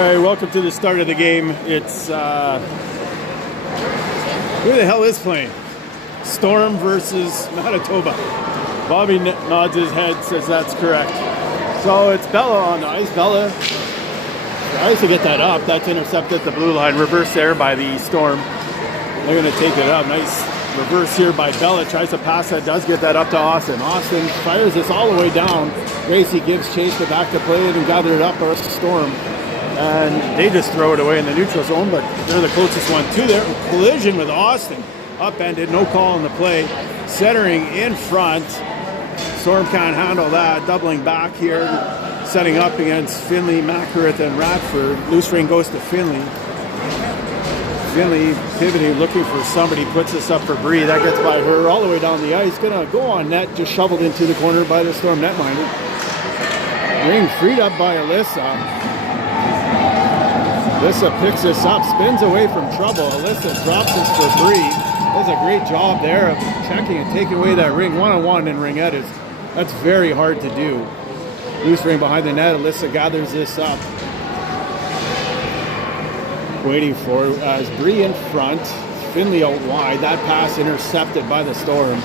Alright, welcome to the start of the game. It's, who the hell is playing? Storm versus Manitoba. Bobby nods his head, says that's correct. So it's Bella on the ice. Bella tries to get that up. That's intercepted at the blue line. Reverse there by the Storm. They're going to take it up. Nice reverse here by Bella. Tries to pass that. Does get that up to Austin. Austin fires this all the way down. Gracie gives chase to back to play it and gather it up for Storm. And they just throw it away in the neutral zone, but they're the closest one to their collision with Austin. Upended, no call on the play. Centering in front. Storm can't handle that. Doubling back here. Setting up against Finley, Macarith, and Radford. Loose ring goes to Finley. Finley pivoting, looking for somebody. Puts this up for Bree. That gets by her all the way down the ice. Gonna go on net. Just shoveled into the corner by the Storm netminder. Ring freed up by Alyssa. Alyssa picks this up, spins away from trouble. Alyssa drops this for Bree. Does a great job there of checking and taking away that ring. One-on-one in ringette that's very hard to do. Loose ring behind the net. Alyssa gathers this up. Waiting for as Bree in front. Finley out wide. That pass intercepted by the Storm.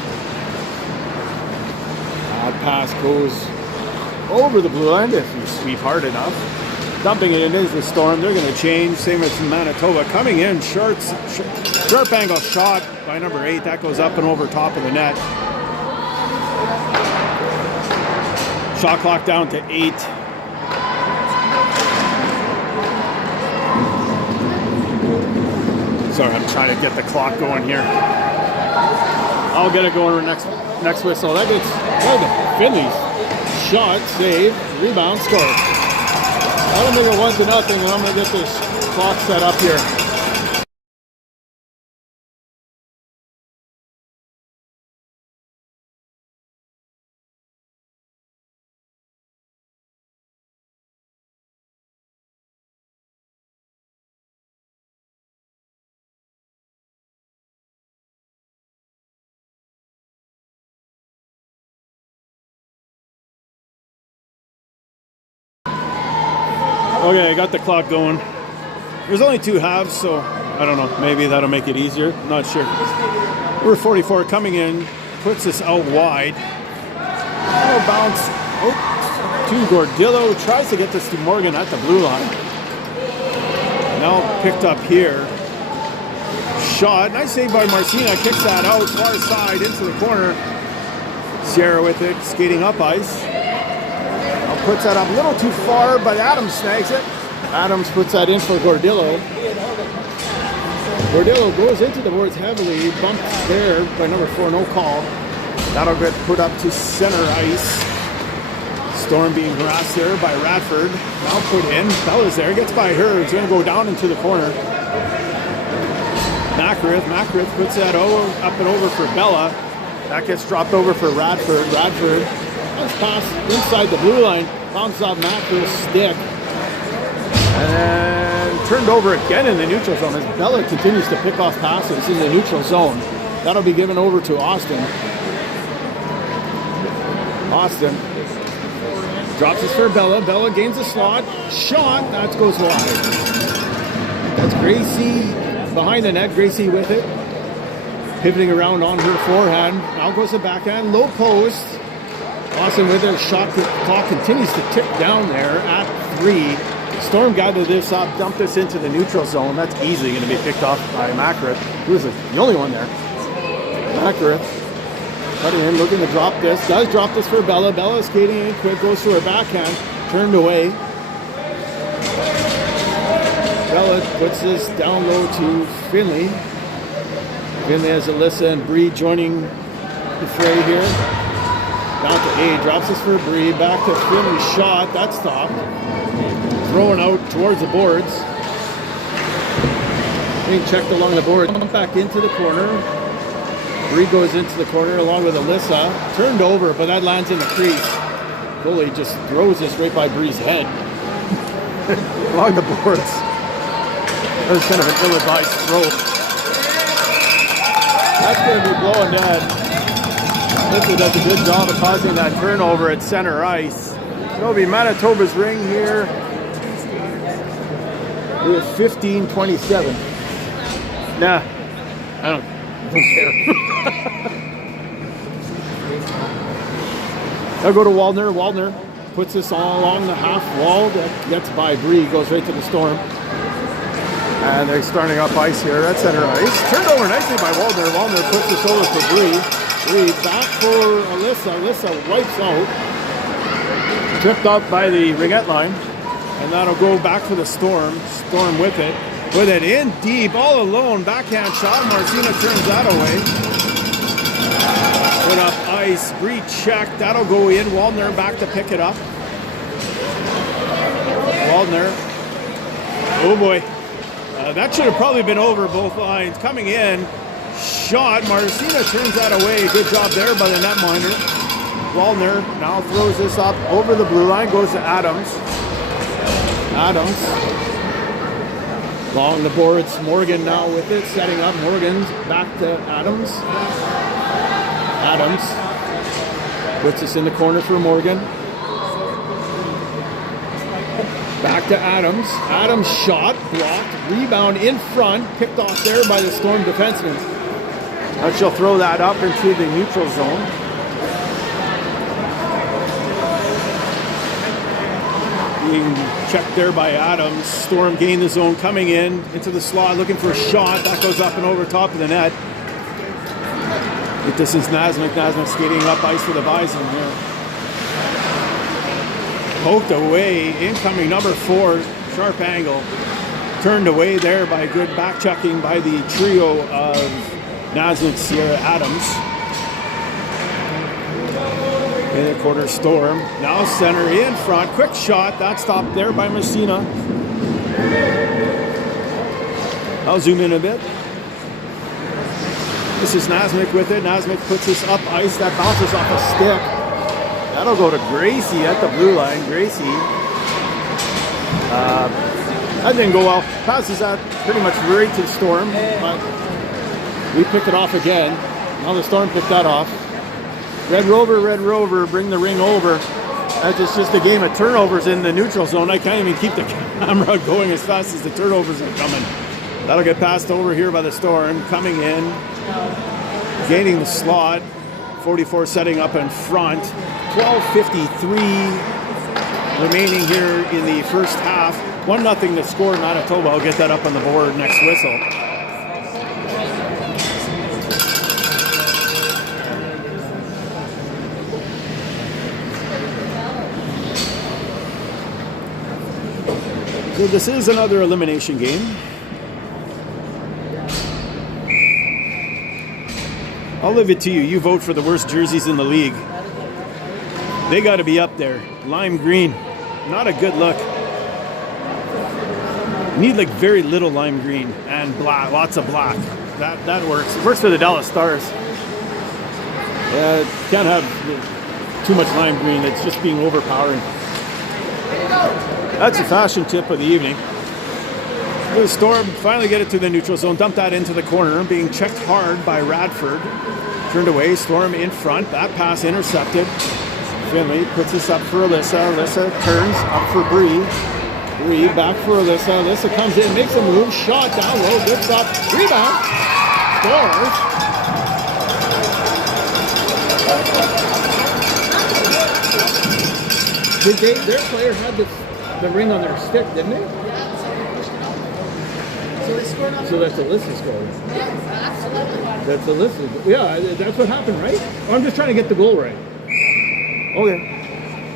That pass goes over the blue line if you sweep hard enough. Dumping it into the Storm. They're going to change. Same as Manitoba. Coming in, sharp angle shot by number 8. That goes up and over top of the net. Shot clock down to 8. Sorry, I'm trying to get the clock going here. I'll get it going next whistle. That gets Finley's shot, save, rebound, score. That'll make it 1-0, and I'm going to get this clock set up here. Okay, I got the clock going. There's only 2 halves, so I don't know. Maybe that'll make it easier. Not sure. We're 44 coming in. Puts this out wide. Oh, bounce. Oh, to Gordillo. Tries to get this to Morgan at the blue line. Now picked up here. Shot. Nice save by Marcina. Kicks that out. Far side into the corner. Sierra with it. Skating up ice. Puts that up a little too far, but Adams snags it. Adams puts that in for Gordillo. Gordillo goes into the boards heavily, bumped there by number 4, no call. That'll get put up to center ice. Storm being harassed there by Radford. Now put in. Bella's there, gets by her. It's going to go down into the corner. Macarith puts that up and over for Bella. That gets dropped over for Radford. Radford. Nice pass inside the blue line, bounces off Macarith's stick, and then turned over again in the neutral zone as Bella continues to pick off passes in the neutral zone. That'll be given over to Austin. Austin drops this for Bella. Bella gains a slot. Shot. That goes wide. That's Gracie behind the net. Gracie with it. Pivoting around on her forehand. Now goes the backhand. Low post. Austin with their shot clock continues to tick down there at 3. Storm gathered this up, dumped this into the neutral zone. That's easily going to be picked off by Macarith, who is the only one there. Macarith cutting in, looking to drop this. Does drop this for Bella. Bella skating in quick, goes to her backhand, turned away. Bella puts this down low to Finley. Finley has Alyssa and Bree joining the fray here. Down to 8, drops this for Bree, back to Finley's shot, that's stopped. Throwing out towards the boards. Being checked along the board, back into the corner. Bree goes into the corner along with Alyssa. Turned over, but that lands in the crease. Goalie just throws this right by Bree's head. Along the boards. That was kind of an ill-advised throw. That's going to be blowing dead. Alyssa does a good job of causing that turnover at center ice. It'll be Manitoba's ring here. It is 15-27. Nah, I don't care. I'll go to Waldner. Waldner puts this all along the half wall. That gets by Bree, goes right to the Storm. And they're starting up ice here at center ice. Turned over nicely by Waldner. Waldner puts this over for Bree. Bree back for Alyssa. Alyssa wipes out. Tripped up by the ringette line. And that'll go back for the Storm. Storm with it. With it in deep, all alone. Backhand shot. Marcina turns that away. Put up ice. Bree check. That'll go in. Waldner back to pick it up. Waldner. Oh boy. That should have probably been over both lines. Coming in. Shot. Marcina turns that away. Good job there by the netminder. Waldner now throws this up over the blue line. Goes to Adams. Adams. Along the boards. Morgan now with it. Setting up. Morgan's back to Adams. Adams puts this in the corner for Morgan. Back to Adams. Adams shot, blocked, rebound in front, picked off there by the Storm defenseman. Now she'll throw that up into the neutral zone. Being checked there by Adams. Storm gained the zone, coming in into the slot, looking for a shot. That goes up and over top of the net. This is Nasmik. Nasmik skating up ice for the Bison here. Poked away. Incoming number 4. Sharp angle. Turned away there by good back checking by the trio of Nasmik, Sierra, Adams. In the corner, Storm. Now center in front. Quick shot. That stopped there by Messina. I'll zoom in a bit. This is Nasmik with it. Nasmik puts this up ice. That bounces off a stick. That'll go to Gracie at the blue line. Gracie. That didn't go well. Passes that pretty much right to the Storm. But we picked it off again. Now the Storm picked that off. Red Rover, bring the ring over. That's just a game of turnovers in the neutral zone. I can't even keep the camera going as fast as the turnovers are coming. That'll get passed over here by the Storm. Coming in. Gaining the slot. 44 setting up in front. 12:53 remaining here in the first half. 1-0 to score. Manitoba. I'll get that up on the board next whistle. So this is another elimination game. I'll leave it to you. You vote for the worst jerseys in the league. They got to be up there. Lime green, not a good look. You need like very little lime green and black, lots of black. That works. It works for the Dallas Stars. Can't have too much lime green. It's just being overpowering. That's a fashion tip of the evening. The Storm finally get it to the neutral zone. Dump that into the corner. Being checked hard by Radford. Turned away. Storm in front. That pass intercepted. Finley puts this up for Alyssa. Alyssa turns up for Bree. Bree back for Alyssa. Alyssa comes in, makes a move. Shot down low. Good stop. Rebound. Scores. Their player had the ring on their stick, didn't they? So that's Alyssa's goal. That's Alyssa's. Yeah, that's what happened, right? I'm just trying to get the goal right. Okay.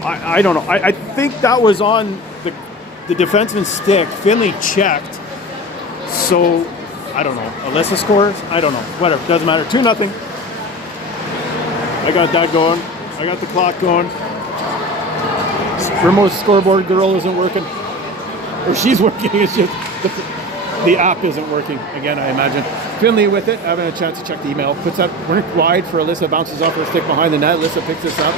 I don't know. I think that was on the defenseman's stick. Finley checked. So, I don't know. Alyssa scores? I don't know. Whatever. Doesn't matter. 2-0. I got that going. I got the clock going. Remote scoreboard girl isn't working. Or she's working. It's just the app isn't working. Again, I imagine. Finley with it. Having a chance to check the email. Puts that wide for Alyssa. Bounces off her stick behind the net. Alyssa picks this up.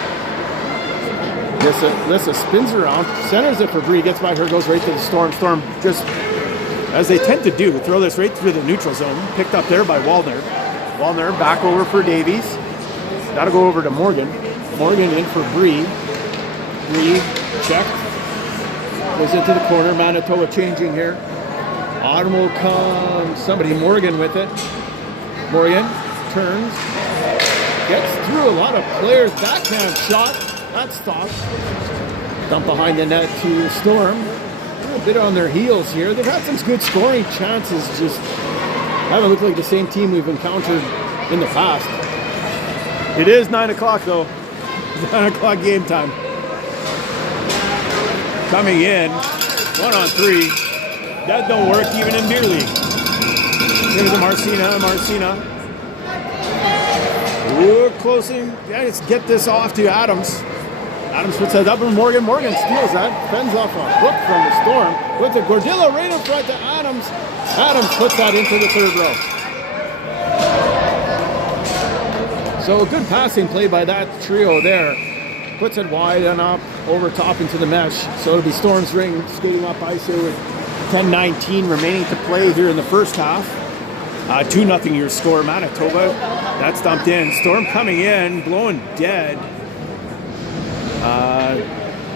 Alyssa spins around. Centers it for Bree. Gets by her. Goes right to the Storm. Storm just, as they tend to do, throw this right through the neutral zone. Picked up there by Waldner. Waldner back over for Davies. That'll go over to Morgan. Morgan in for Bree. Bree checked. Goes into the corner. Manitoba changing here. Autumn will come. Somebody, Morgan with it. Morgan turns. Gets through a lot of players. Backhand shot. That stops. Dump behind the net to Storm. A little bit on their heels here. They've had some good scoring chances. Just haven't looked like the same team we've encountered in the past. It is 9 o'clock though. 9 o'clock game time. Coming in. 1-on-3. That don't work even in beer league. Here's a Marcina. We're closing. Yeah, let's get this off to Adams. Adams puts that up and Morgan steals that. Fends off a hook from the Storm. With the Gordillo right in front to Adams. Adams puts that into the third row. So a good passing play by that trio there. Puts it wide and up over top into the mesh. So it'll be Storm's ring skating up ice here with 10:19 remaining to play here in the first half. 2-0 your score, Manitoba. That's dumped in. Storm coming in, blowing dead.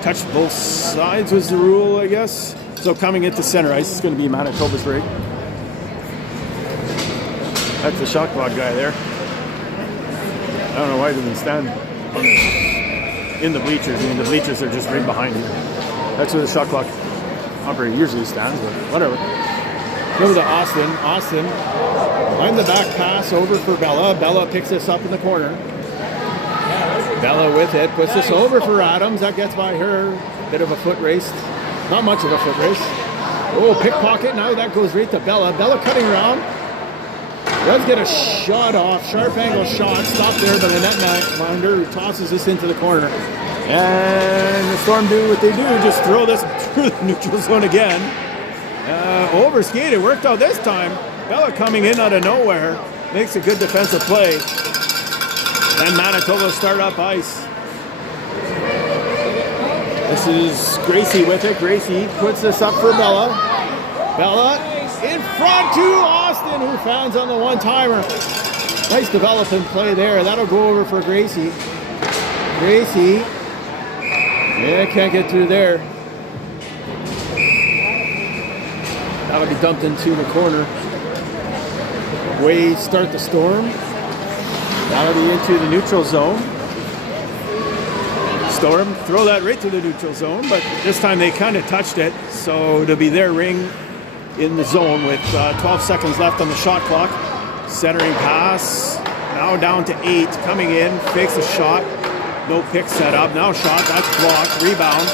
Touch both sides was the rule, I guess. So coming into center ice is going to be Manitoba's rig. That's the shot clock guy there. I don't know why he doesn't stand in the bleachers. I mean, the bleachers are just right behind you. That's where the shot clock operator usually stands, but whatever. Over to Austin. Austin, behind the back pass over for Bella. Bella picks this up in the corner. Bella with it, puts this over for Adams. That gets by her. Bit of a foot race. Not much of a foot race. Oh, pickpocket. Now that goes right to Bella. Bella cutting around. Does get a shot off. Sharp angle shot. Stopped there, but a netminder tosses this into the corner. And the Storm do what they do. Just throw this through the neutral zone again. Overskated. Worked out this time. Bella coming in out of nowhere. Makes a good defensive play. And Manitoba start up ice. This is Gracie with it. Gracie puts this up for Bella. Bella in front to Austin, who fouls on the one-timer. Nice development play there. That'll go over for Gracie. Gracie. Yeah, can't get through there. That'll be dumped into the corner. Way start the Storm. That'll be into the neutral zone. Storm throw that right to the neutral zone, but this time they kind of touched it, so it'll be their ring in the zone with 12 seconds left on the shot clock. Centering pass, now down to 8, coming in, fakes a shot, no pick set up, now shot, that's blocked, rebound,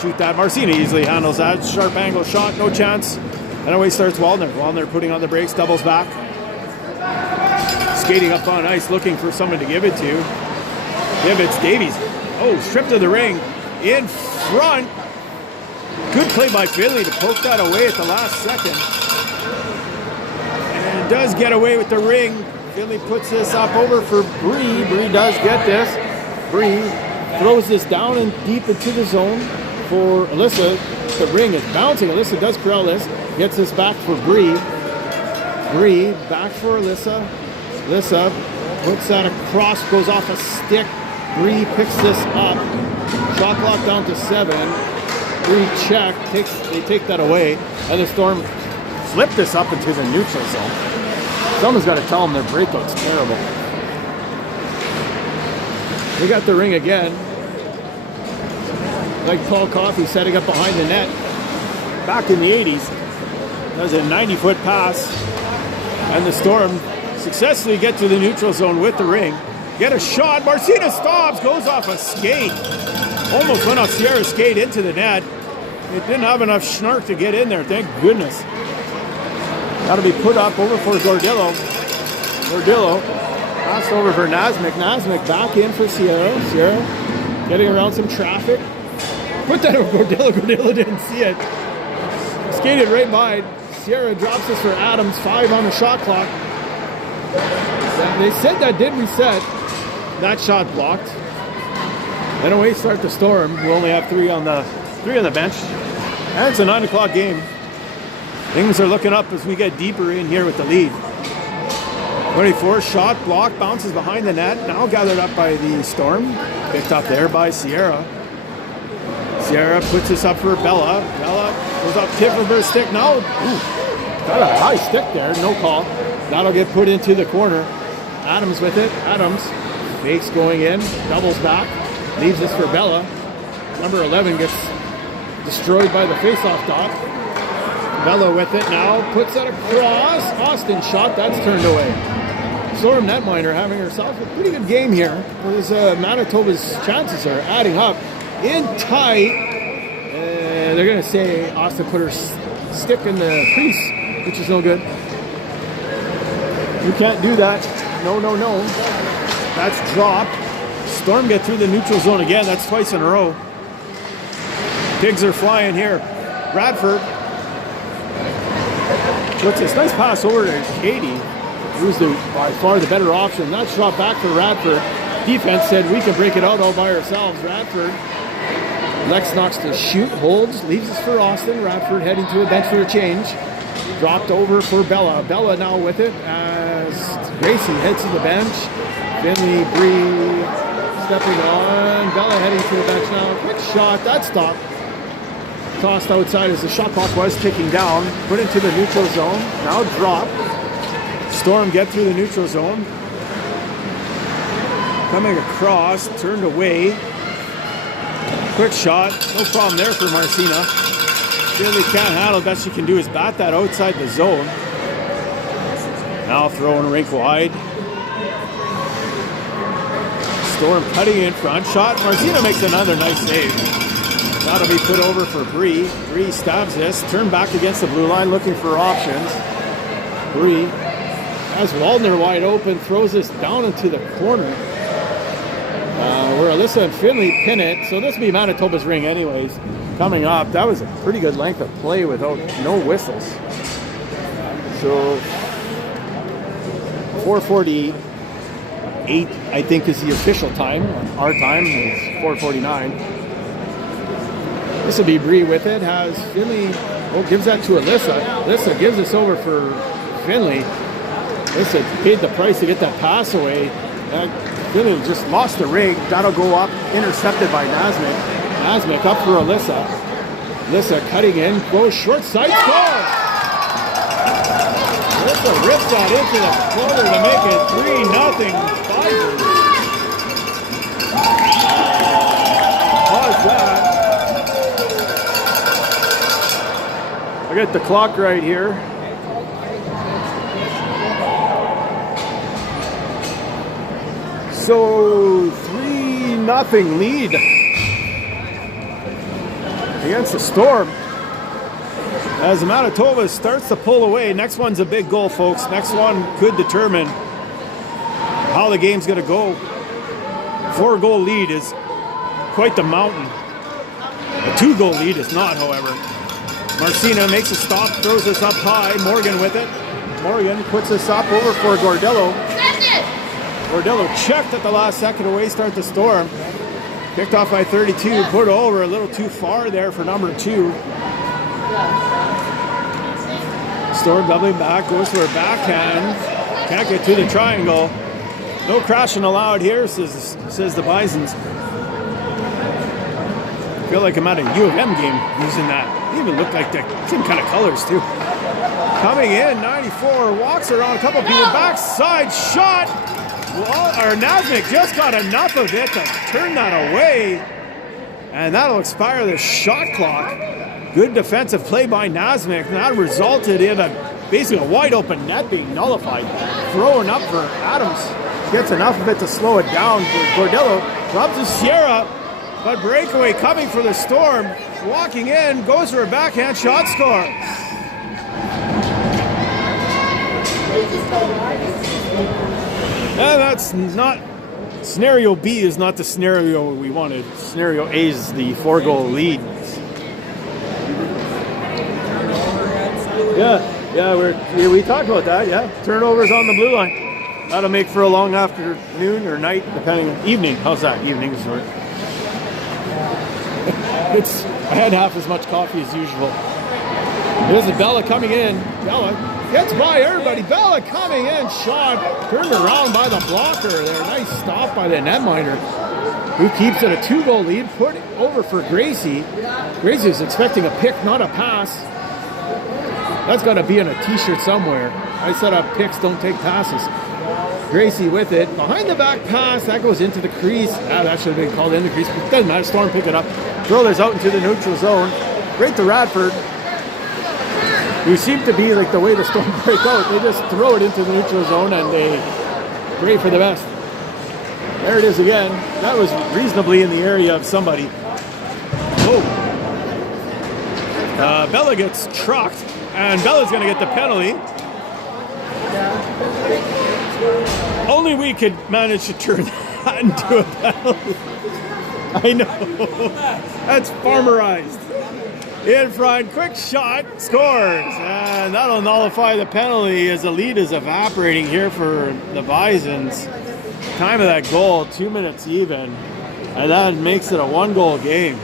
shoot that. Marcina easily handles that, sharp angle shot, no chance. And away starts Wallner. Wallner putting on the brakes, doubles back. Skating up on ice, looking for someone to give it to. It's Davies. Oh, stripped of the ring. In front. Good play by Finley to poke that away at the last second. And does get away with the ring. Finley puts this up over for Bree. Bree does get this. Bree throws this down and deep into the zone for Alyssa. The ring is bouncing. Alyssa does corral this. Gets this back for Bree. Bree back for Alyssa. Alyssa puts that across, goes off a stick. Bree picks this up. Shot clock down to 7. Bree check. They take that away. And the Storm flip this up into the neutral zone. Someone's got to tell them their breakout's terrible. They got the ring again. Like Paul Coffey setting up behind the net. Back in the 80s. That was a 90-foot pass. And the Storm successfully get to the neutral zone with the ring. Get a shot. Marcina stops. Goes off a skate. Almost went off Sierra's skate into the net. It didn't have enough snark to get in there. Thank goodness. That'll be put up over for Gordillo. Gordillo. Passed over for Nazmic. Nazmic back in for Sierra. Sierra getting around some traffic. Put that over Gordillo. Gordillo didn't see it. Skated right by. Sierra drops this for Adams. 5 on the shot clock. They said that did reset. That shot blocked. Then away start the Storm. We only have 3 on the bench. And it's a 9 o'clock game. Things are looking up as we get deeper in here with the lead. 24 shot block, bounces behind the net. Now gathered up by the Storm. Picked up there by Sierra. Sierra puts this up for Bella. Bella goes up tip of her stick. Now Got a high stick there, no call. That'll get put into the corner. Adams with it. Adams fakes going in, doubles back, leaves this for Bella. Number 11 gets destroyed by the faceoff dot. Bella with it now, puts it across. Austin shot, that's turned away. Storm netminder having herself a pretty good game here. Because Manitoba's chances are adding up. In tight, they're going to say Austin put her stick in the crease, which is no good. You can't do that. No, no, no. That's dropped. Storm get through the neutral zone again. That's twice in a row. Pigs are flying here. Radford puts this nice pass over to Katie, who's by far the better option. That shot back for Radford. Defense said we can break it out all by ourselves. Radford. Lex knocks to shoot, holds, leaves this for Austin. Radford heading to a bench for a change. Dropped over for Bella. Bella now with it as Gracie heads to the bench. Finley, Bree stepping on. Bella heading to the bench now. Quick shot, that stopped. Tossed outside as the shot clock was ticking down. Put into the neutral zone. Now drop. Storm get through the neutral zone. Coming across, turned away. Quick shot, no problem there for Marcina. Really can't handle. Best she can do is bat that outside the zone. Now throwing rink wide. Storm cutting in front. Shot. Marcina makes another nice save. That'll be put over for Bree. Bree stabs this. Turn back against the blue line looking for options. Bree has Waldner wide open. Throws this down into the corner. Where Alyssa and Finley pin it. So this will be Manitoba's ring anyways. Coming up, that was a pretty good length of play without no whistles. So 4:48, I think, is the official time. Our time is 4:49. This will be Bree with it. Has Finley, gives that to Alyssa. Alyssa gives this over for Finley. Alyssa paid the price to get that pass away. Finley just lost the rig. That'll go up, intercepted by Nasmik. Nasmik up for Alyssa. Alyssa cutting in, goes short side, score! Alyssa rips that into the corner to make it 3-0 Tigers. Pause that. I got the clock right here. So 3-0 lead against the Storm. As Manitoba starts to pull away, next one's a big goal, folks. Next one could determine how the game's going to go. 4-goal lead is quite the mountain. A 2-goal lead is not, however. Marcina makes a stop, throws this up high. Morgan with it. Morgan puts this up over for Gordello. Gordello checked at the last second away, start the Storm. Picked off by 32, put over a little too far there for number 2. Storm doubling back, goes to her backhand. Can't get to the triangle. No crashing allowed here, says the Bisons. I feel like I'm at a U of M game using that. They even look like the same kind of colors too. Coming in, 94, walks around a couple people, backside shot. Nasmik just got enough of it to turn that away, and that'll expire the shot clock. Good defensive play by Nasmik, and that resulted in basically a wide open net being nullified. Throwing up for Adams, gets enough of it to slow it down. Gordello drops to Sierra, but breakaway coming for the Storm. Walking in, goes for a backhand shot, score. And that's not, scenario B is not the scenario we wanted. Scenario A is the 4-goal lead. Yeah, we talked about that, yeah. Turnovers on the blue line. That'll make for a long afternoon or night, depending on evening. How's that? Evening is short. I had half as much coffee as usual. Here's the Bella coming in. Bella gets by everybody. Bella coming in, shot, turned around by the blocker there. Nice stop by the netminder, who keeps it a 2-goal lead. Put it over for Gracie. Gracie is expecting a pick, not a pass. That's got to be in a t-shirt somewhere. I set up picks, don't take passes. Gracie with it. Behind the back pass. That goes into the crease. That should have been called in the crease. But it doesn't matter. Storm pick it up. Throw this out into the neutral zone. Right to Radford. Who seem to be like the way the Storm break out. They just throw it into the neutral zone and they pray for the best. There it is again. That was reasonably in the area of somebody. Oh. Bella gets trucked. And Bella's going to get the penalty. Only we could manage to turn that into a penalty. I know. That's farmerized. In front, quick shot, scores. And that'll nullify the penalty as the lead is evaporating here for the Bisons. Time of that goal, 2 minutes even. And that makes it a 1-goal game.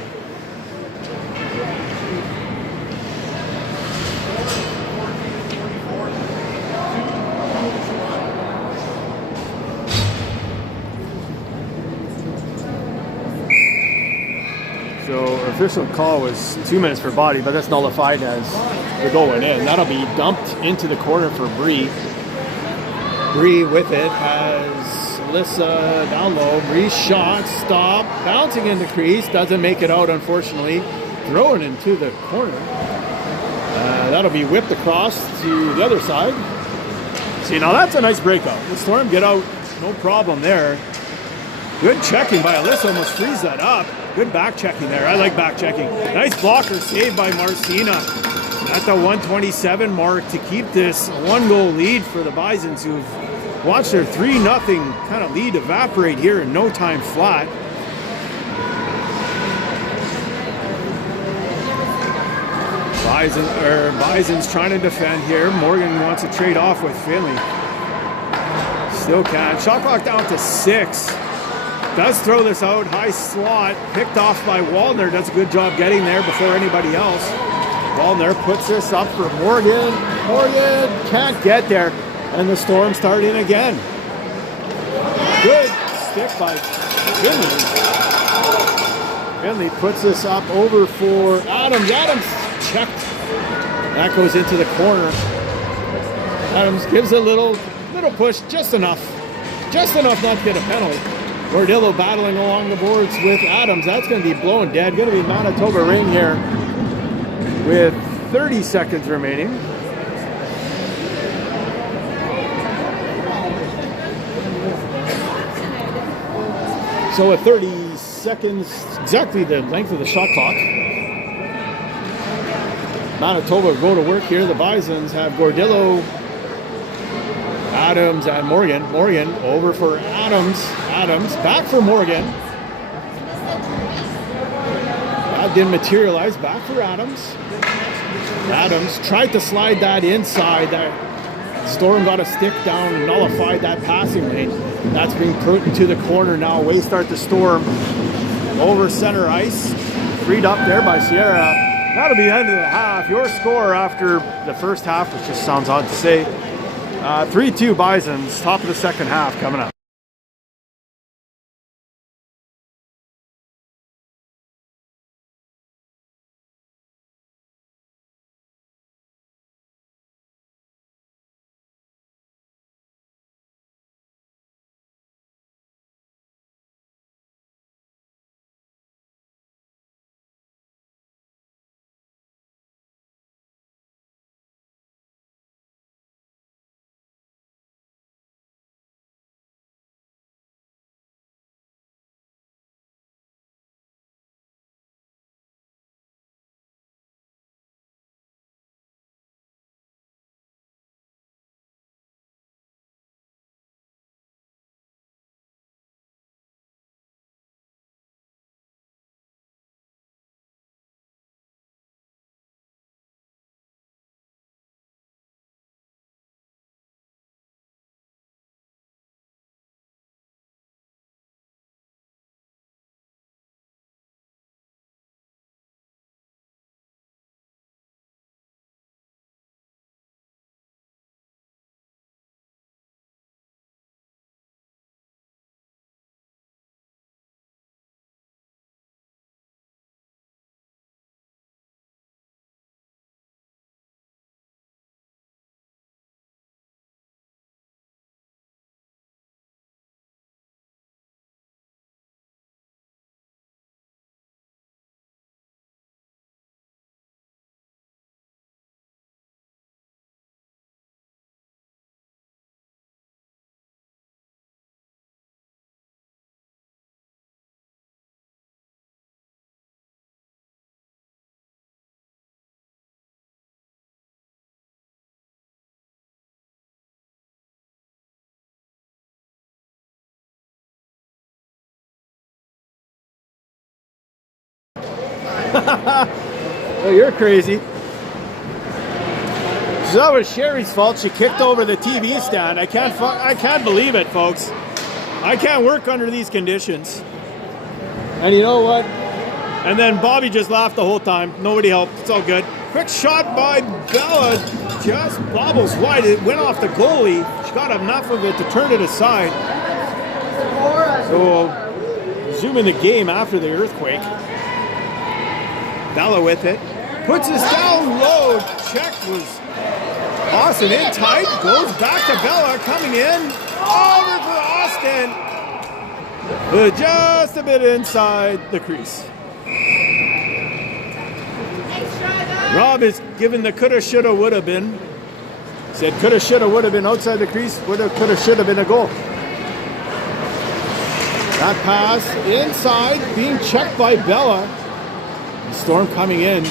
So official call was 2 minutes for body, but that's nullified as the goal went in. That'll be dumped into the corner for Bree. Bree with it has Alyssa down low. Bree's shot, stop, bouncing in the crease, doesn't make it out unfortunately. Throwing into the corner. That'll be whipped across to the other side. See, now that's a nice breakout. The Storm get out, no problem there. Good checking by Alyssa, almost frees that up. Good back checking there. I like back checking. Nice blocker saved by Marcina at the 127 mark to keep this 1-goal lead for the Bisons, who've watched their 3-0 kind of lead evaporate here in no time flat. Bison's trying to defend here. Morgan wants to trade off with Finley. Still can't. Shot clock down to 6. Does throw this out, high slot, picked off by Waldner. Does a good job getting there before anybody else. Waldner puts this up for Morgan. Morgan can't get there, and the Storm starting again. Good stick by Finley. Finley puts this up over for Adams. Adams checked. That goes into the corner. Adams gives a little push, just enough not to get a penalty. Gordillo battling along the boards with Adams. That's going to be blown dead. Going to be Manitoba rain here with 30 seconds remaining. So at 30 seconds, exactly the length of the shot clock. Manitoba go to work here. The Bisons have Gordillo, Adams, and Morgan. Morgan over for Adams. Adams back for Morgan. That didn't materialize. Back for Adams. Adams tried to slide that inside. That Storm got a stick down and nullified that passing lane. That's being put into the corner now. Away start the Storm over center ice. Freed up there by Sierra. That'll be the end of the half. Your score after the first half, which just sounds odd to say. 3-2 Bisons, top of the second half coming up. Well, you're crazy. So that was Sherry's fault. She kicked over the TV stand. I can't believe it, folks. I can't work under these conditions. And you know what? And then Bobby just laughed the whole time. Nobody helped. It's all good. Quick shot by Bella. Just bobbles wide. It went off the goalie. She got enough of it to turn it aside. So zoom in the game after the earthquake. Bella with it. Puts us down low. Check was Austin in tight. Goes back to Bella. Coming in. Over for Austin. Just a bit inside the crease. Rob is given the coulda, shoulda, woulda been. Said coulda, shoulda, woulda been outside the crease. Woulda, coulda, shoulda been a goal. That pass inside, being checked by Bella. The Storm coming in,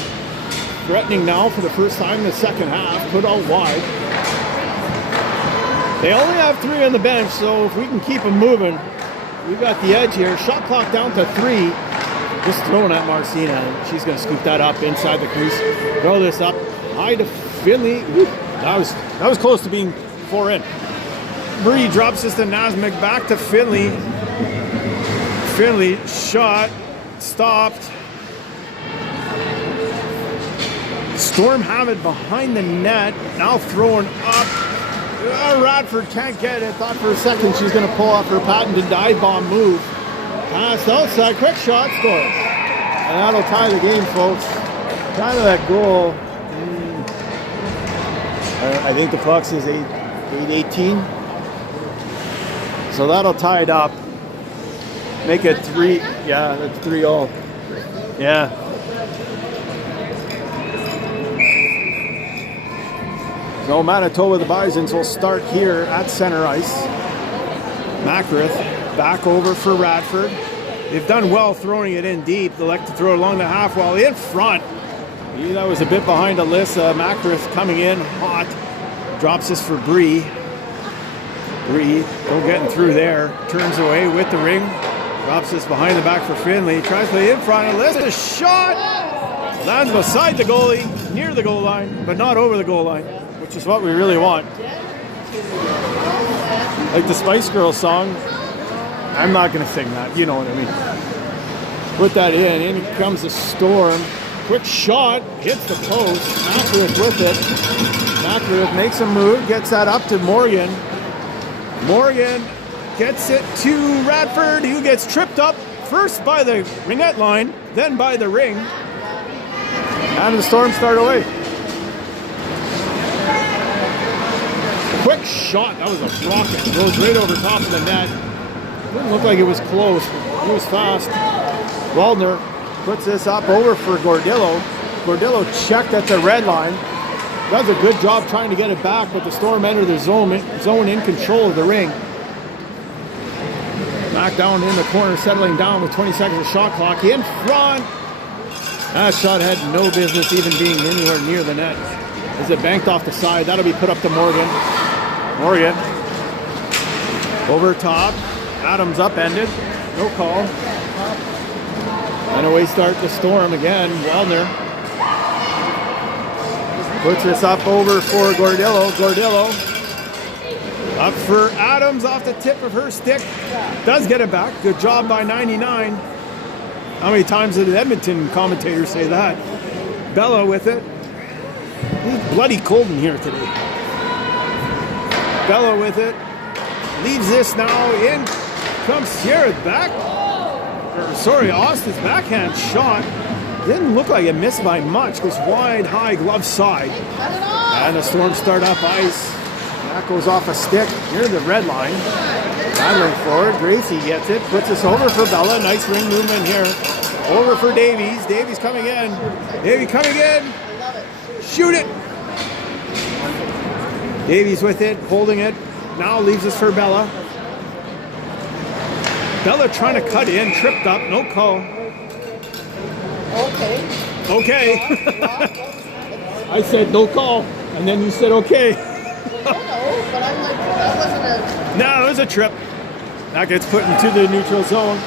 threatening now for the first time in the second half. Put out wide. They only have 3 on the bench, so if we can keep them moving, we got the edge here. Shot clock down to 3. Just throwing at Marcina. She's going to scoop that up inside the crease. Throw this up high to Finley. Woo. That was close to being 4 in. Bree drops this to Nasmik. Back to Finley. Finley shot. Stopped. Storm have it behind the net. Now throwing up. Radford can't get it. Thought for a second she's going to pull off her patented dive bomb move. Pass outside, quick shot, score. And that'll tie the game, folks. Kind of that goal. I think the Fox is 8-18. So that'll tie it up. Make it 3. Yeah, that's 3-all. Yeah. So Manitoba, the Bisons, will start here at center ice. Macrith back over for Radford. They've done well throwing it in deep. They like to throw it along the half wall in front. That was a bit behind Alyssa. Macrith coming in hot. Drops this for Bree. Bree, no getting through there. Turns away with the ring. Drops this behind the back for Finley. Tries to play in front. Alyssa shot. Lands beside the goalie, near the goal line, but not over the goal line, which is what we really want. Like the Spice Girls song. I'm not going to sing that. You know what I mean. Put that in. In comes the Storm. Quick shot. Hits the post. Macrith with it. Macrith makes a move. Gets that up to Morgan. Morgan gets it to Radford, who gets tripped up first by the ringette line, then by the ring. And the Storm start away. Quick shot. That was a rocket. Goes right over top of the net. Didn't look like it was close. It was fast. Waldner puts this up over for Gordillo. Gordillo checked at the red line. Does a good job trying to get it back, but the Storm enter the zone in control of the ring. Back down in the corner, settling down with 20 seconds of shot clock. In front. That shot had no business even being anywhere near the net. As it banked off the side, that'll be put up to Morgan. Morgan. Over top. Adams upended. No call. And away start the Storm again. Wellner puts this up over for Gordillo. Gordillo up for Adams off the tip of her stick. Does get it back. Good job by 99. How many times did the Edmonton commentators say that? Bella with it. It's bloody cold in here today. Bella with it. Leaves this now. In comes Sierra's back. Austin's backhand shot. Didn't look like it missed by much. Goes wide, high, glove side. And the Storm start up ice. That goes off a stick near the red line. Battling forward. Gracie gets it. Puts us over for Bella. Nice ring movement here. Over for Davies. Davies coming in. Davies coming in. Shoot it. Davies with it. Holding it. Now leaves us for Bella. Bella trying to cut in. Tripped up. No call. Okay. Okay. I said no call. And then you said okay. I know, but I'm like, that wasn't a... No, it was a trip. That gets put into the neutral zone.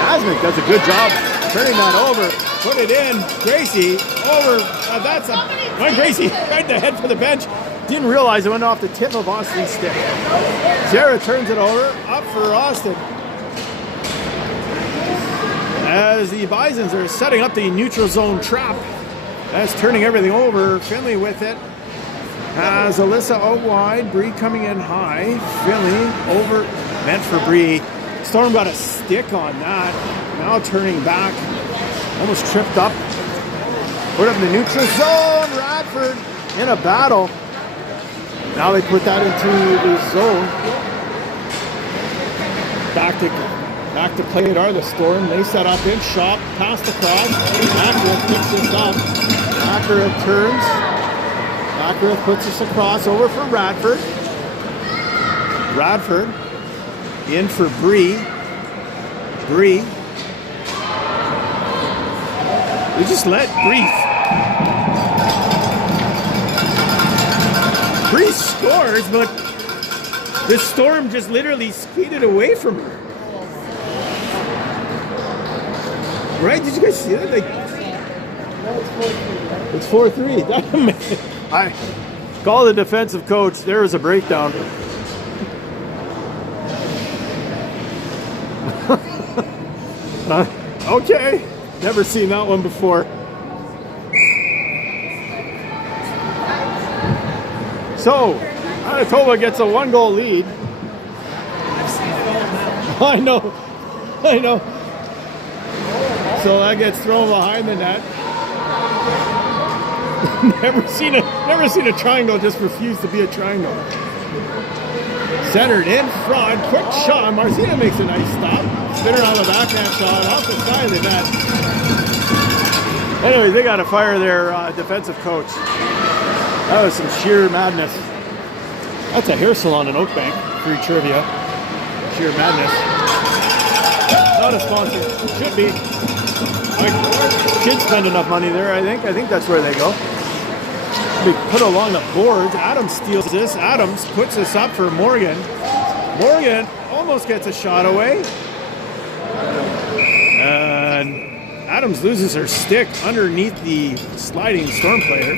Nasmik does a good job Turning that over. Put it in. Gracie over. Went Gracie right in the head for the bench. Didn't realize it went off the tip of Austin's stick. Sarah turns it over. Up for Austin. As the Bisons are setting up the neutral zone trap. That's turning everything over. Finley with it. Has Alyssa out wide. Bree coming in high. Finley over. Meant for Bree. Storm got a stick on that. Now turning back. Almost tripped up. Put up in the neutral zone. Radford in a battle. Now they put that into the zone. Back to play it are the Storm. They set up in shot. Pass across. Ackworth picks this up. Ackworth turns. Ackworth puts this across over for Radford. Radford in for Bree. Bree. We just let Bree. Bree scores, but the Storm just literally skated away from her. Right? Did you guys see that? Like, it's 4-3. I call the defensive coach. There was a breakdown. Okay. Never seen that one before. So, Manitoba gets a 1-goal lead. I know. So that gets thrown behind the net. Never seen a triangle just refuse to be a triangle. Centered in front, quick shot. Marcina makes a nice stop. Spinner on the backhand shot off the side of the net. Anyway, they got to fire their defensive coach. That was some sheer madness. That's a hair salon in Oakbank. Free trivia. Sheer madness. Not a sponsor. Should be. Kids spend enough money there, I think. I think that's where they go. Be put along the boards. Adams steals this. Adams puts this up for Morgan. Morgan almost gets a shot away. And Adams loses her stick underneath the sliding Storm player.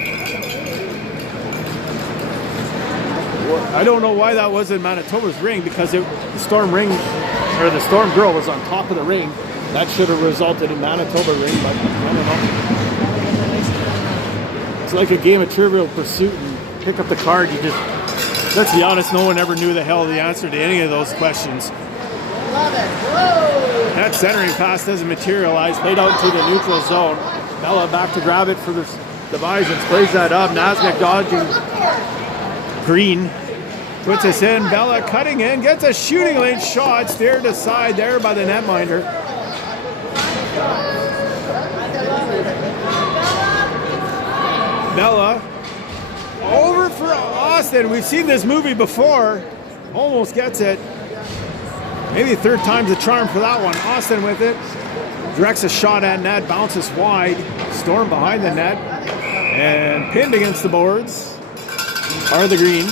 I don't know why that was in Manitoba's ring, because the Storm ring, or the Storm girl was on top of the ring. That should have resulted in Manitoba ring, but I don't know. It's like a game of Trivial Pursuit and pick up the card. You just, let's be honest, no one ever knew the hell the answer to any of those questions. Love it. Whoa. That centering pass doesn't materialize. Played out into the neutral zone. Bella back to grab it for the Bisons. Plays that up. Nasnik dodging. Green puts us in. Bella cutting in. Gets a shooting lane shot. Steered aside there by the netminder. Bella over for Austin. We've seen this movie before. Almost gets it. Maybe third time's a charm for that one. Austin with it. Directs a shot at net. Bounces wide. Storm behind the net. And pinned against the boards are the Green.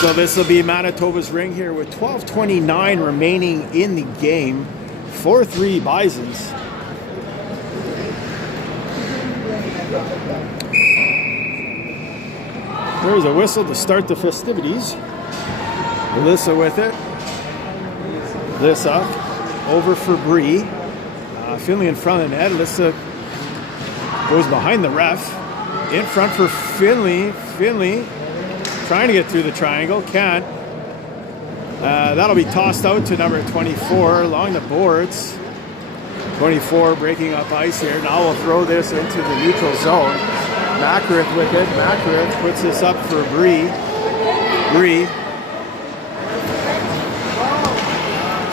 So this will be Manitoba's ring here with 12:29 remaining in the game. 4-3 Bisons. There's a whistle to start the festivities. Alyssa with it. Alyssa over for Bree. Finley in front of the net. Alyssa goes behind the ref. In front for Finley. Finley trying to get through the triangle. Can't. That'll be tossed out to number 24 along the boards. 24 breaking up ice here. Now we'll throw this into the neutral zone. Mackrith with it. Mackrith puts this up for Bree. Bree.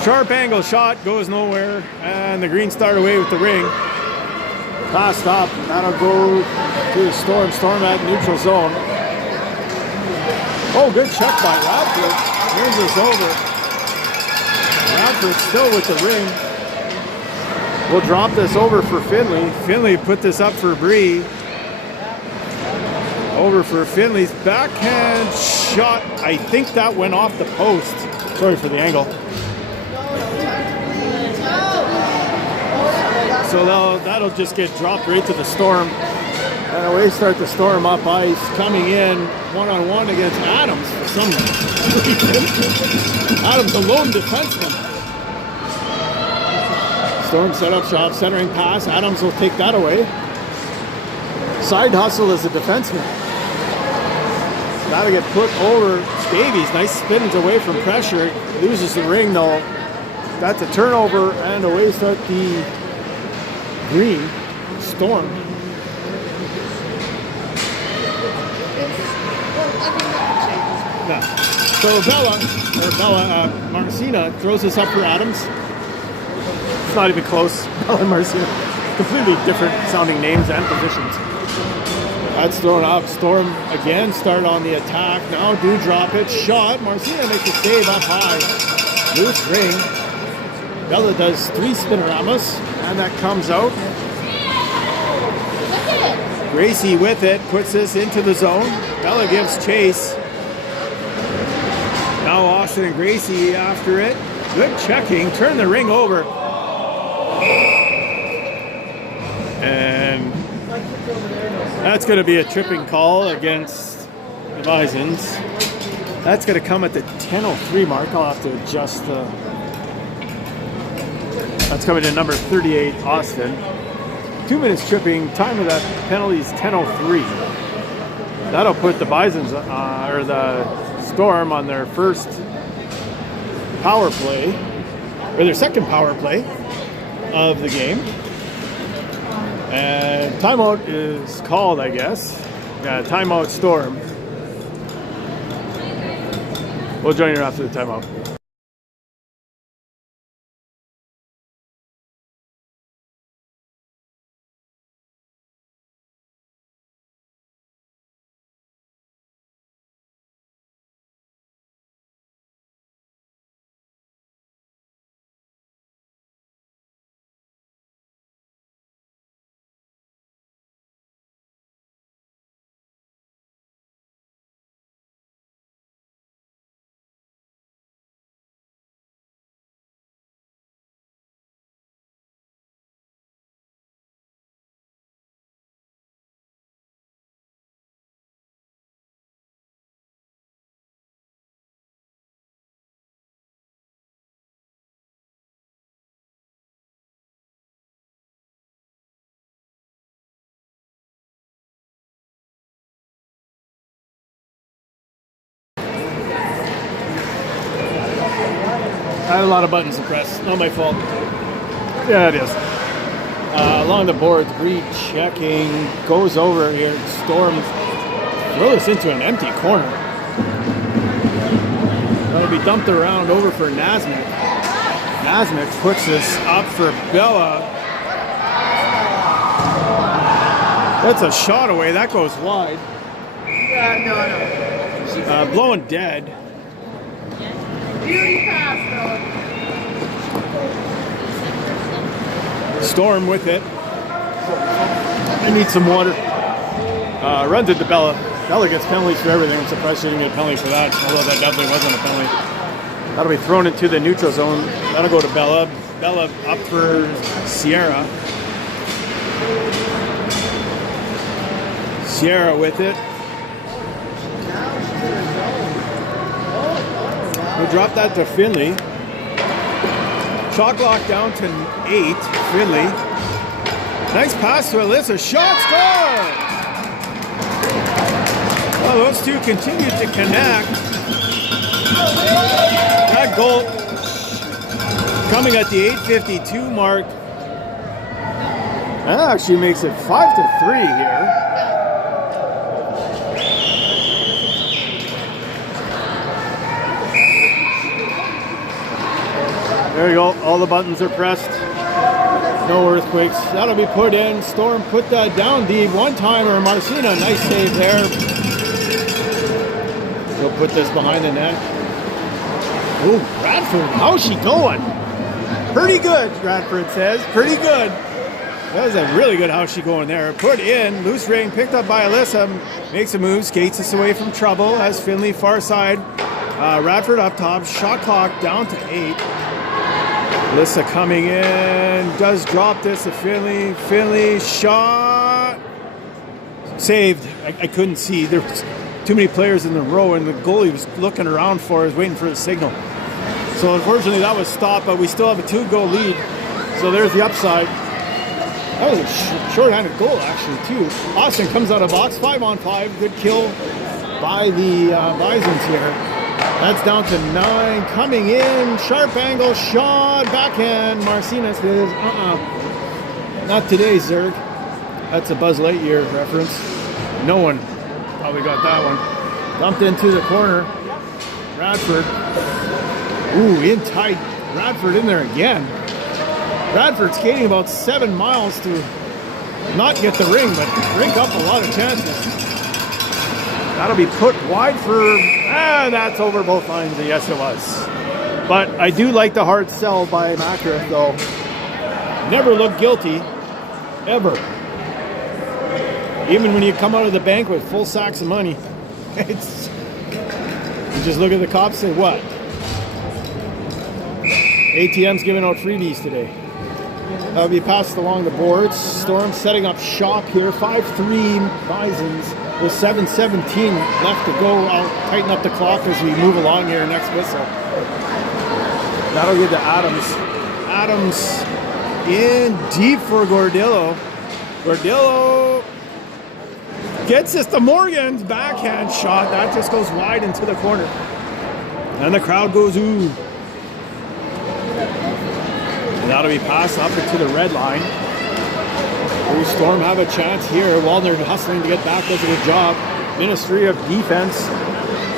Sharp angle shot goes nowhere. And the Green start away with the ring. Passed up. That'll go to the Storm. Storm at neutral zone. Oh, good check by Radford. Turns this over. Radford still with the ring. We'll drop this over for Finley. Finley put this up for Bree. Over for Finley's backhand shot. I think that went off the post. Sorry for the angle. So that'll just get dropped right to the Storm. And away start the Storm up ice, coming in one-on-one against Adams for some reason. Adams, a lone defenseman. Storm set up shop, centering pass. Adams will take that away. Side hustle as a defenseman. That'll get put over Davies. Nice spins away from pressure. Loses the ring though. That's a turnover, and away start the Green Storm. Yeah. So Marcina throws this up for Adams. It's not even close. Bella and Marcina, completely different sounding names and positions. That's thrown up. Storm again start on the attack. Now do drop it. Shot. Marcina makes a save up high. Loose ring. Bella does 3 spinoramas, and that comes out. Gracie with it, puts this into the zone. Bella gives chase. Now Austin and Gracie after it. Good checking, turn the ring over. And that's going to be a tripping call against the Bisons. That's going to come at the 10:03 mark. I'll have to adjust the... That's coming to number 38, Austin. 2 minutes tripping. Time of that penalty is 10:03. That'll put the Bisons or the Storm on their first power play, or their second power play of the game. And timeout is called, I guess. Yeah, timeout Storm. We'll join you after the timeout. I had a lot of buttons to press. Not my fault. Yeah, it is. Along the boards, Reed checking, goes over here. Storm throws into an empty corner. That'll be dumped around over for Nasmith. Nasmith puts this up for Bella. That's a shot away. That goes wide. Blowing dead. Beauty pass, Storm with it. I need some water. Runs it to Bella. Bella gets penalties for everything. I'm surprised she didn't get a penalty for that, although that definitely wasn't a penalty. That'll be thrown into the neutral zone. That'll go to Bella. Bella up for Sierra. Sierra with it. We'll drop that to Finley. Shot clock down to 8. Finley. Nice pass to Alyssa. Shot score! Well, those two continue to connect. That goal coming at the 8:52 mark. That actually makes it 5-3 here. There you go, all the buttons are pressed. No earthquakes. That'll be put in. Storm put that down deep. One-timer, Marcina, nice save there. He'll put this behind the net. Ooh, Radford, how's she going? Pretty good, Radford says. Pretty good. That was a really good how's she going there. Put in, loose ring, picked up by Alyssa. Makes a move, skates us away from trouble. Has Finley far side. Radford up top. Shot clock down to 8. Alyssa coming in, does drop this to Finley. Finley shot, saved. I couldn't see. There was too many players in the row, and the goalie was looking around for us, waiting for the signal. So unfortunately, that was stopped, but we still have a 2-goal lead. So there's the upside. That was a short-handed goal, actually, too. Austin comes out of box, 5-on-5. Good kill by the Bisons here. That's down to 9. Coming in, sharp angle shot, backhand. Marcina says, not today, Zerg. That's a Buzz Lightyear reference. No one probably got that one. Dumped into the corner. Radford. Ooh, in tight. Radford in there again. Radford skating about 7 miles to not get the ring, but rink up a lot of chances. That'll be put wide for, that's over both lines. Yes, it was. But I do like the hard sell by Macra, though. Never look guilty, ever. Even when you come out of the bank with full sacks of money, you just look at the cops and say, what? ATM's giving out freebies today. That'll be passed along the boards. Storm setting up shop here. 5-3 Bisons with 7:17 left to go. I'll tighten up the clock as we move along here. Next whistle. That'll give to Adams. Adams in deep for Gordillo. Gordillo gets this to Morgan's backhand shot. That just goes wide into the corner. And the crowd goes, ooh. And that'll be passed up into the red line. Will Storm have a chance here? Waldner hustling to get back, does a good job. Ministry of Defense.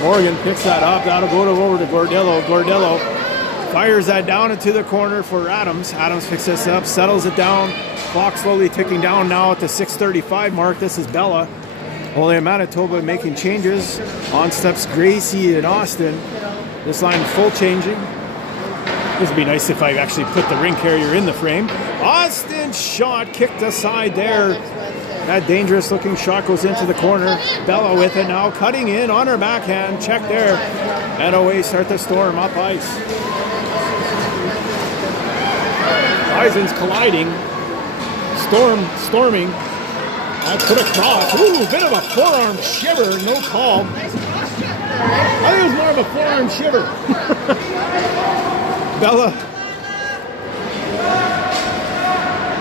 Morgan picks that up. That'll go over to Gordillo. Gordillo fires that down into the corner for Adams. Adams picks this up, settles it down. Clock slowly ticking down now at the 6:35 mark. This is Bella. Only in Manitoba making changes. On steps Gracie and Austin. This line full changing. This would be nice if I actually put the ring carrier in the frame. Austin shot kicked aside there. That dangerous looking shot goes into the corner. Bella with it now, cutting in on her backhand. Check there. And away start the Storm up ice. Bison's colliding. Storming. That's put across. Ooh, bit of a forearm shiver. No call. I think it was more of a forearm shiver. Bella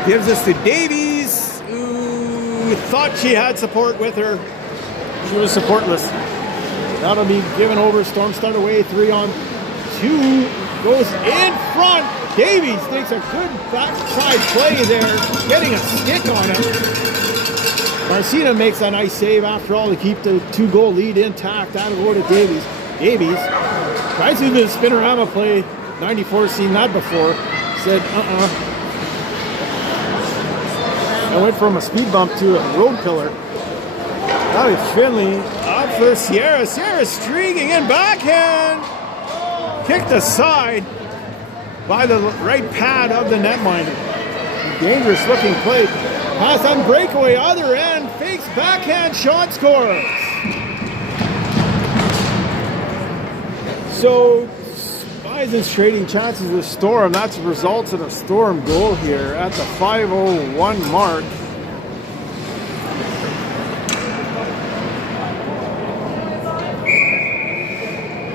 gives us to Davies, who thought she had support with her. She was supportless. That'll be given over. Storm start away. 3-on-2. Goes in front. Davies takes a good backside play there, getting a stick on it. Marcina makes a nice save after all to keep the 2-goal lead intact. That'll go to Davies. Davies tries to do the spinorama play. 94 seen that before. Said, I went from a speed bump to a road pillar. Now it's Finley up for Sierra. Sierra streaking in backhand. Kicked aside by the right pad of the netminder. Dangerous looking play. Pass on breakaway, other end. Fakes backhand shot, scores. So Bison's trading chances with Storm. That's results in a Storm goal here at the 5:01 mark.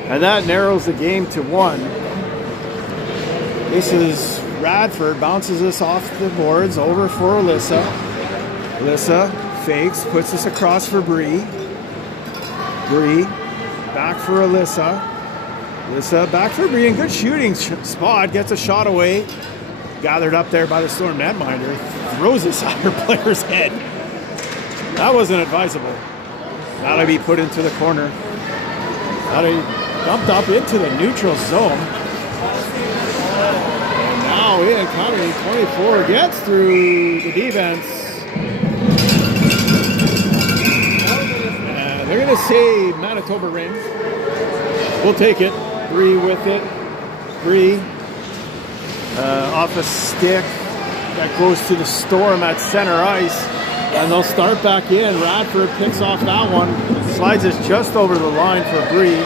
And that narrows the game to 1. This is Radford, bounces this off the boards, over for Alyssa. Alyssa fakes, puts this across for Bree. Bree, back for Alyssa. Alyssa, back for Bree, in good shooting spot, gets a shot away. Gathered up there by the Storm netminder, throws this at her player's head. That wasn't advisable. That'll be put into the corner. That'll be dumped up into the neutral zone. And now in coming, 24 gets through the defense. And they're going to say Manitoba ring. We'll take it. Bree with it. Bree off a stick that goes to the Storm at center ice. And they'll start back in. Radford picks off that one. Slides this just over the line for Bree.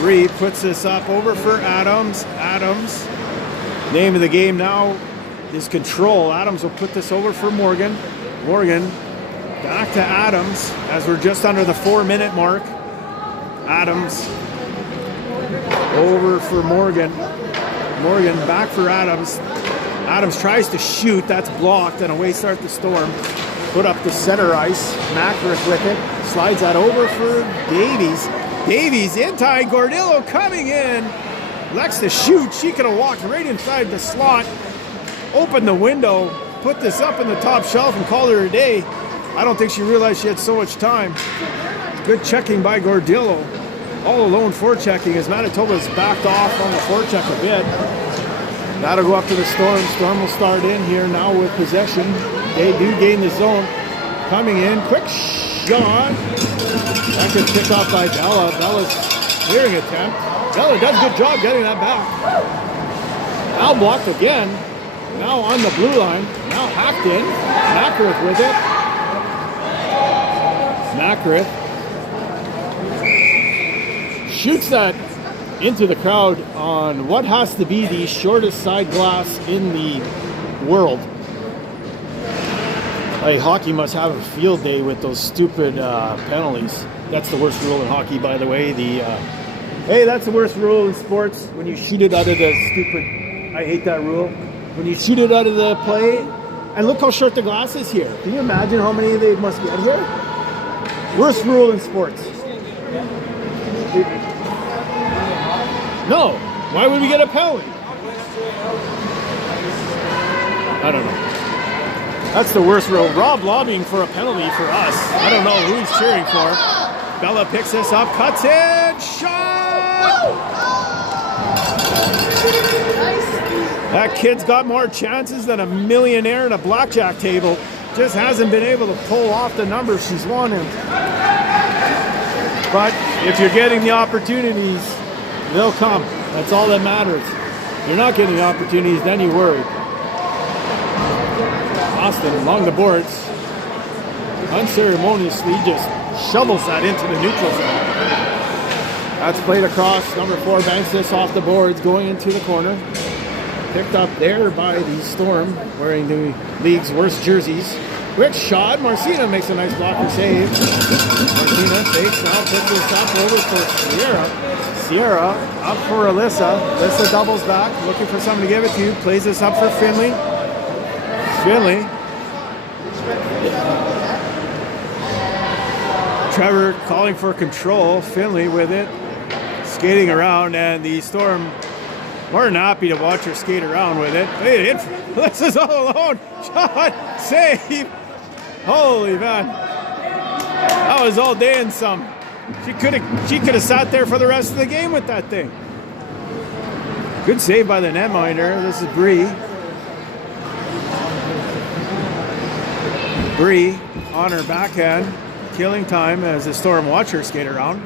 Bree puts this up over for Adams. Adams Name of the game now is control. Adams will put this over for Morgan. Morgan back to Adams as we're just under the 4-minute mark. Adams over for Morgan. Morgan back for Adams. Adams tries to shoot. That's blocked, and away start the Storm. Put up the center ice. Mackrick with it. Slides that over for Davies. Davies in tight. Gordillo coming in. Likes to shoot. She could have walked right inside the slot. Opened the window. Put this up in the top shelf and called her a day. I don't think she realized she had so much time. Good checking by Gordillo. All alone forechecking as Manitoba's backed off on the forecheck a bit. That'll go up to the Storm. Storm will start in here now with possession. They do gain the zone. Coming in, quick shot. That could pick off by Bella. Bella's clearing attempt. Bella does a good job getting that back. Now blocked again. Now on the blue line. Now hacked in. Mackrick with it. Mackrick shoots that into the crowd on what has to be the shortest side glass in the world. Like, hockey must have a field day with those stupid penalties. That's the worst rule in hockey, by the way. Hey, that's the worst rule in sports. When you shoot it out of the stupid, I hate that rule. When you shoot it out of the play, and look how short the glass is here. Can you imagine how many they must get here? Worst rule in sports. No. Why would we get a penalty? I don't know. That's the worst rule. Rob lobbying for a penalty for us. I don't know who he's cheering for. Bella picks this up, cuts in, shot! That kid's got more chances than a millionaire in a blackjack table. Just hasn't been able to pull off the numbers she's wanted. But if you're getting the opportunities, they'll come. That's all that matters. If you're not getting the opportunities, then you worry. Austin along the boards unceremoniously just shovels that into the neutral zone. That's played across. Number 4 banks this off the boards, going into the corner. Picked up there by the Storm, wearing the league's worst jerseys. Quick shot. Marcina makes a nice blocker save. Marcina takes now, puts this up over for Sierra. Sierra up for Alyssa. Alyssa doubles back, looking for someone to give it to. Plays this up for Finley. Finley. Trevor calling for control. Finley with it. Skating around, and the Storm more than happy to watch her skate around with it. Hey, Alyssa's all alone. Shot. Save. Holy man. That was all day and some. She could have sat there for the rest of the game with that thing. Good save by the netminder. This is Bree. Bree on her backhand, killing time as the Storm watch her skate around,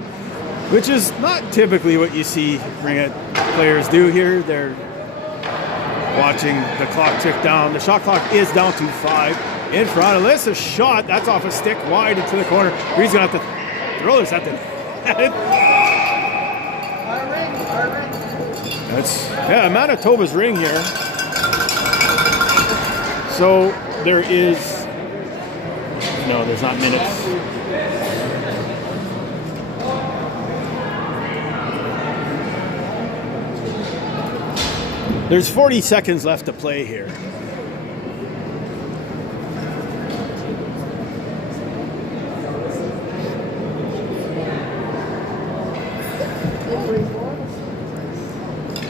which is not typically what you see Ring It players do here. They're watching the clock tick down. The shot clock is down to 5. In front, Alyssa's shot. That's off a stick wide into the corner. Bree's going to have to throw this at the net. That's, yeah, Manitoba's ring here. So there is, no, there's not minutes. There's 40 seconds left to play here.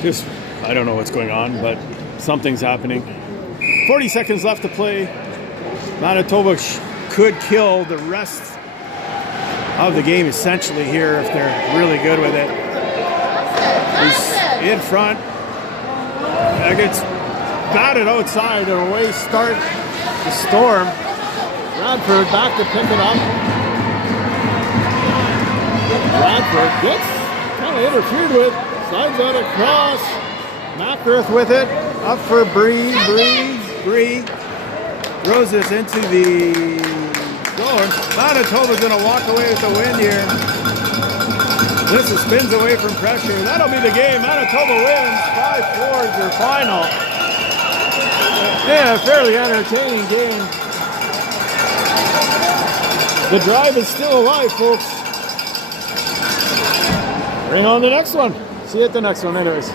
Just, I don't know what's going on, but something's happening. 40 seconds left to play. Manitoba could kill the rest of the game essentially here if they're really good with it. He's in front. That gets batted outside and away start the Storm. Radford back to pick it up. Radford gets kind of interfered with. Slides that across. Mackrick with it. Up for Bree. Bree throws this into the zone. Manitoba's going to walk away with the win here. This is spins away from pressure. That'll be the game. Manitoba wins 5-4 is your final. Yeah, a fairly entertaining game. The drive is still alive, folks. Bring on the next one. See you at the next one anyways.